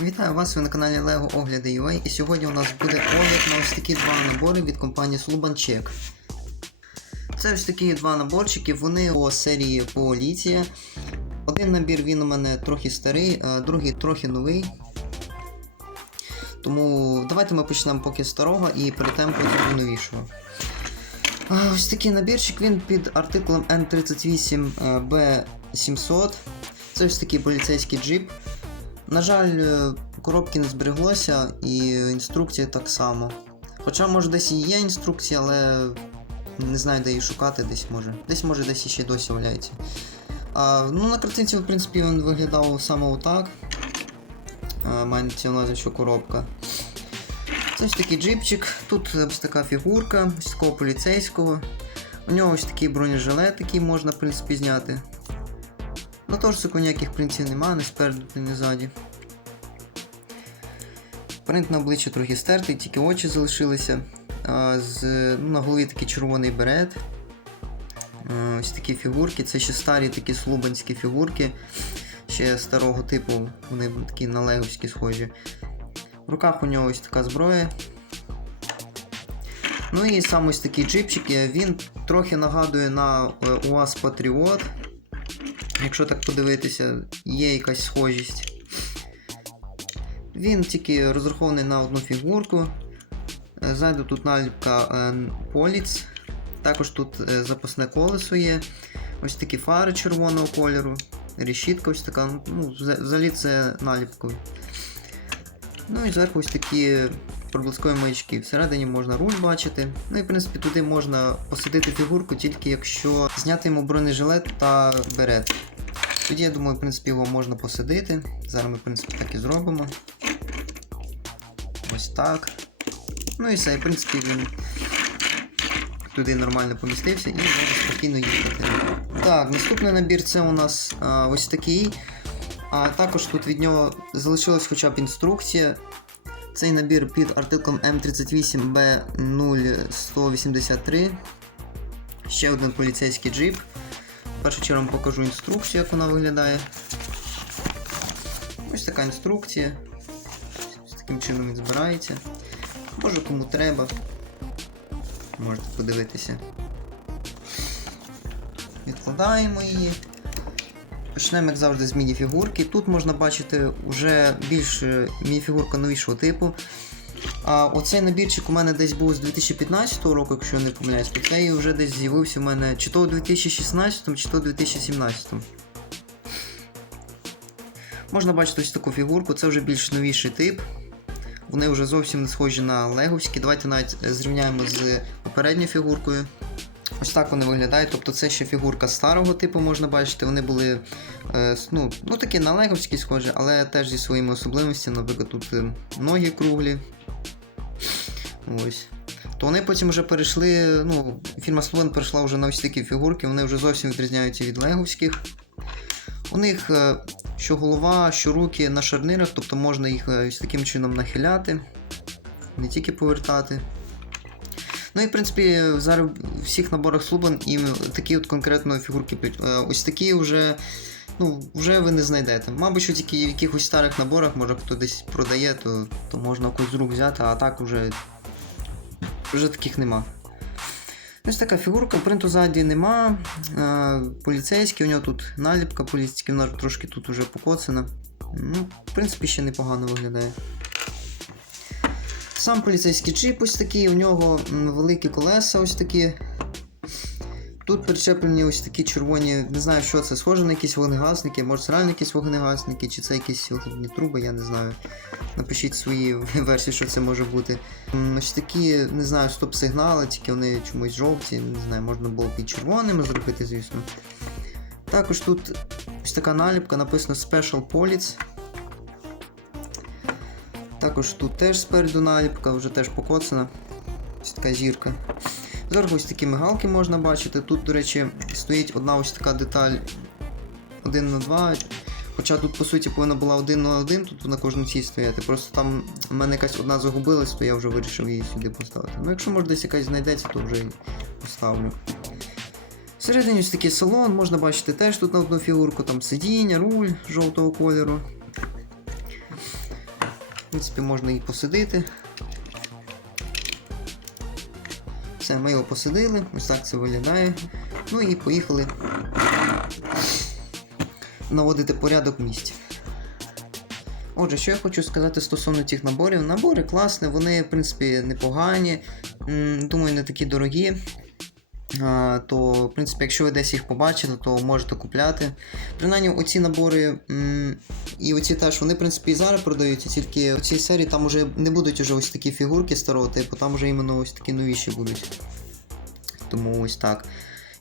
Вітаю вас, ви на каналі LEGO Огляди UA і сьогодні у нас буде огляд на ось такі два набори від компанії Slubancheck. Це ось такі два наборчики, вони по серії Поліція. Один набір він у мене трохи старий, а другий трохи новий. Тому давайте ми почнемо поки з старого і перейдемо потім до новішого. Ось такий набірчик, він під артиклем N38B700. Це ось такий поліцейський джип. На жаль, е, коробки не збереглося і інструкція так само. Хоча, може, десь і є інструкція, але не знаю, де її шукати, десь може. Десь може десь ще досі валяється. А, ну, на картинці, в принципі, він виглядав саме отак. А, мається увазі, що коробка. Це ось такий джипчик. Тут ось така фігурка, ось такого поліцейського. У нього ось такий бронежилет, який можна, в принципі, зняти. На торсику ніяких принтів немає, ні спереду, ні ззаді. Принт на обличчі трохи стертий, тільки очі залишилися. З, ну, на голові такий червоний берет. Ось такі фігурки. Це ще старі такі слубанські фігурки. Ще старого типу, вони такі на леговські схожі. В руках у нього ось така зброя. Ну і сам ось такий джипчик, він трохи нагадує на е, УАЗ Patriot. Якщо так подивитися, є якась схожість. Він тільки розрахований на одну фігурку. Е, Ззаду тут наліпка е, Поліц. Також тут е, запасне колесо є. Ось такі фари червоного кольору. Решітка ось така. Ну, взагалі це наліпка. Ну і зверху ось такі проблискові маячки. Всередині можна руль бачити. Ну і в принципі туди можна посадити фігурку тільки якщо зняти йому бронежилет та берет. Тоді, я думаю, в принципі, його можна посадити. Зараз ми, в принципі, так і зробимо. Ось так. Ну і все, в принципі, він туди нормально помістився і можна спокійно їхати. Так, наступний набір це у нас а, ось такий. А також тут від нього залишилась хоча б інструкція. Цей набір під артиклом М38B0183. Ще один поліцейський джип. Першу чергу вам покажу інструкцію, як вона виглядає. Ось така інструкція. Таким чином він збирається. Може кому треба. Можете подивитися. Відкладаємо її. Почнемо, як завжди, з мініфігурки. Тут можна бачити вже більш е, мініфігурка новішого типу. А оцей набірчик у мене десь був з 2015 року, якщо я не помиляюсь, то цей вже десь з'явився у мене чи то у 2016, чи то у 2017. Можна бачити ось таку фігурку, це вже більш новіший тип. Вони вже зовсім не схожі на леговські. Давайте навіть е, зрівняємо з попередньою фігуркою. Ось так вони виглядають. Тобто це ще фігурка старого типу можна бачити. Вони були е, ну, ну, такі на леговські схожі, але теж зі своїми особливостями. Наприклад, тут е, ноги круглі. Ось. То вони потім вже перейшли. Ну, фірма Sloan перейшла вже на ось такі фігурки, вони вже зовсім відрізняються від леговських. У них що голова, що руки на шарнирах, тобто можна їх е, ось таким чином нахиляти, не тільки повертати. Ну і в принципі, зараз в всіх наборах Слубан і такі от конкретно фігурки е, ось такі вже. Ну, вже ви не знайдете. Мабуть, що тільки в якихось старих наборах, може хто десь продає, то, то можна когось з рук взяти, а так вже, вже таких нема. Ось така фігурка, принту ззаді нема. Е, поліцейський, у нього тут наліпка поліцейський, вона трошки тут уже покоцана. Ну, в принципі, ще непогано виглядає. Сам поліцейський чіп ось такий, у нього великі колеса ось такі. Тут причеплені ось такі червоні, не знаю, що це, схоже на якісь вогнегасники, може це реально якісь вогнегасники, чи це якісь вихідні труби, я не знаю. Напишіть свої версії, що це може бути. Ось такі, не знаю, стоп-сигнали, тільки вони чомусь жовті, не знаю, можна було б під червоними зробити, звісно. Також тут ось така наліпка, написано Special Police. Також тут теж спереду наліпка, вже теж покоцана. Ось така зірка. Зверху ось такі мигалки можна бачити. Тут, до речі, стоїть одна ось така деталь 1 на 2 Хоча тут, по суті, повинна була 1 на 1, тут на кожній цій стояти. Просто там в мене якась одна загубилась, то я вже вирішив її сюди поставити. Ну, якщо може десь якась знайдеться, то вже поставлю. Всередині ось такий салон, можна бачити теж тут на одну фігурку, там сидіння, руль жовтого кольору. В принципі, можна і посадити. Все, ми його посадили, ось так це виглядає. Ну і поїхали наводити порядок в місті. Отже, що я хочу сказати стосовно цих наборів. Набори класні, вони, в принципі, непогані. Думаю, не такі дорогі. То, в принципі, якщо ви десь їх побачили, то можете купляти. Принаймні, оці набори і оці теж, вони, в принципі, і зараз продаються, тільки в цій серії там уже не будуть уже ось такі фігурки старого типу, там вже іменно ось такі новіші будуть. Тому ось так.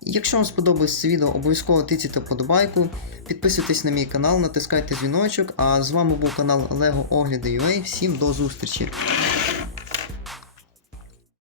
Якщо вам сподобалось це відео, обов'язково тицяйте вподобайку, підписуйтесь на мій канал, натискайте дзвіночок. А з вами був канал Lego Огляди UA. Всім до зустрічі!